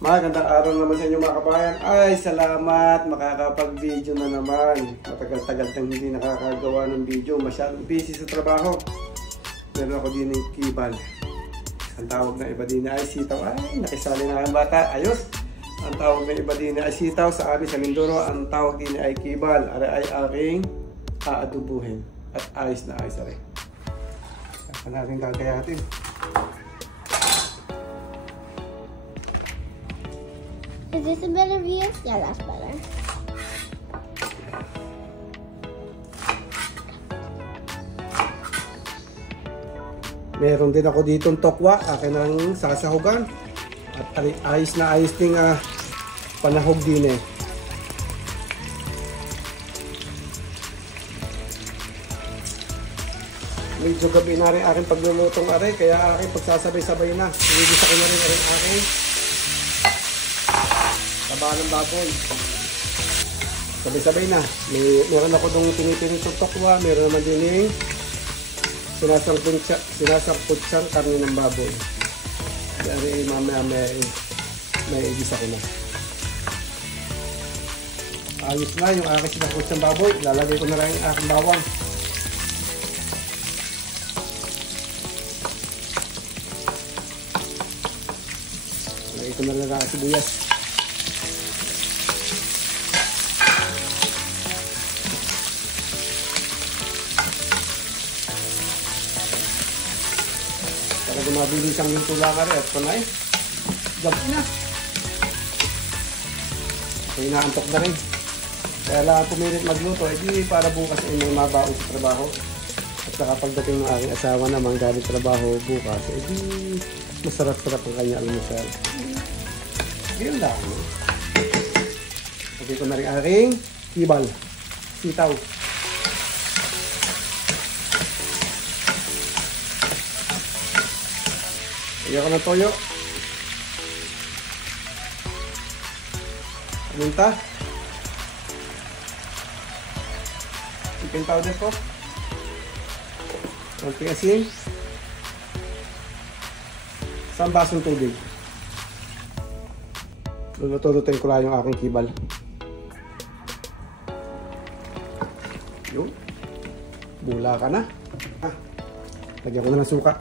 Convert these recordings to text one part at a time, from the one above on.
Magandang araw naman sa inyo mga kabayan. Ay, salamat, makakapag-video na naman. Matagal-tagal nang hindi nakakagawa ng video. Masyadong busy sa trabaho. Meron ako din ng kibal. Ang tawag na iba din ay sitaw. Ay, nakisali na ang bata. Ayos. Ang tawag na iba din ay sitaw. Sa amin sa Mindoro, ang tawag din ay kibal. Ay aking aadubuhin. At ayos na ayos rin. Saan natin gagayatin? Is this a better view? Yeah, that's better. Meron din ako ditong tokwa. Akin ang sasahugan. At ayos na ayos ting panahog din eh. Medyo gabi na rin aking paglulutong are. Kaya aking pagsasabay-sabay na. Inigisa ko na rin aking taba ng baboy. Sabay-sabay na. Meron ako dong tinitinitong tokwa. Meron naman din yung sinasarpot siyang karne ng baboy. Dari mamaya may igisa ko na. Ayos na yung aking sinasarpot siyang baboy. Lalagay ko na rin yung aking bawang. Lagay ko na rin ang sibuyas. Talaga mabilis ang yung tulakar at panay. Gabi na. Okay, naantok na rin. Kaya lang pumilit magluto, di para bukas ay may mabaon sa trabaho. At saka pagdating ng aking asawa naman galing trabaho bukas, di masarap-sarap ang kanya almusal. Ganyan lang. Okay ko na rin aking kibal. Sitaw. Iyak ko ng toyo. Paminta. Chicken powder ko. Konting asin. Isang basong tubig. Luluto-lutuin ko lang yung aking kibal. Yun. Bula ka na. Lagyan ko na ng suka.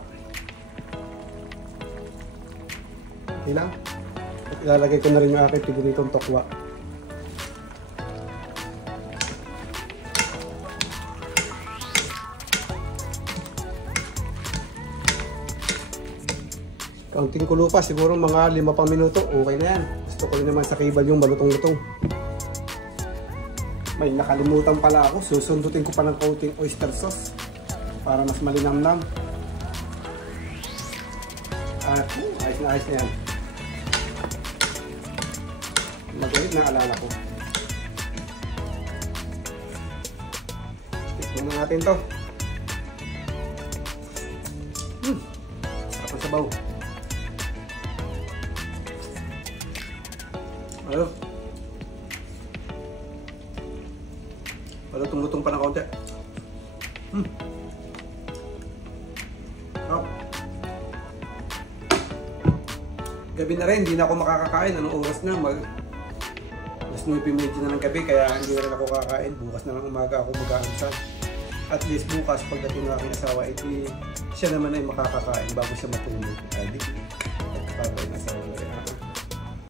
Okay lang. At ilalagay ko na rin yung aking paboritong tokwa. Kaunting kulo pa, siguro mga 5 pang minuto, okay na yan. Gusto ko rin naman sa kibal yung malutong-lutong. May nakalimutan pala ako, susundutin ko pa ng kaunting oyster sauce para mas malinamnam. At ayos na yan. Magalit na alala ko. Tikman na natin to. Sarap ang sabaw. Ano? Malutong-lutong pa ng kaunti. Oh. Gabi na rin, hindi na ako makakakain. Anong oras na? Mas 9:30 na ng gabi, kaya hindi na rin ako kakain. Bukas na lang umaga ako mag-aansal. At least bukas, pagdating ng aking asawa, siya naman ay makakakain bago siya matulog. Hindi. At kapag ay asawa.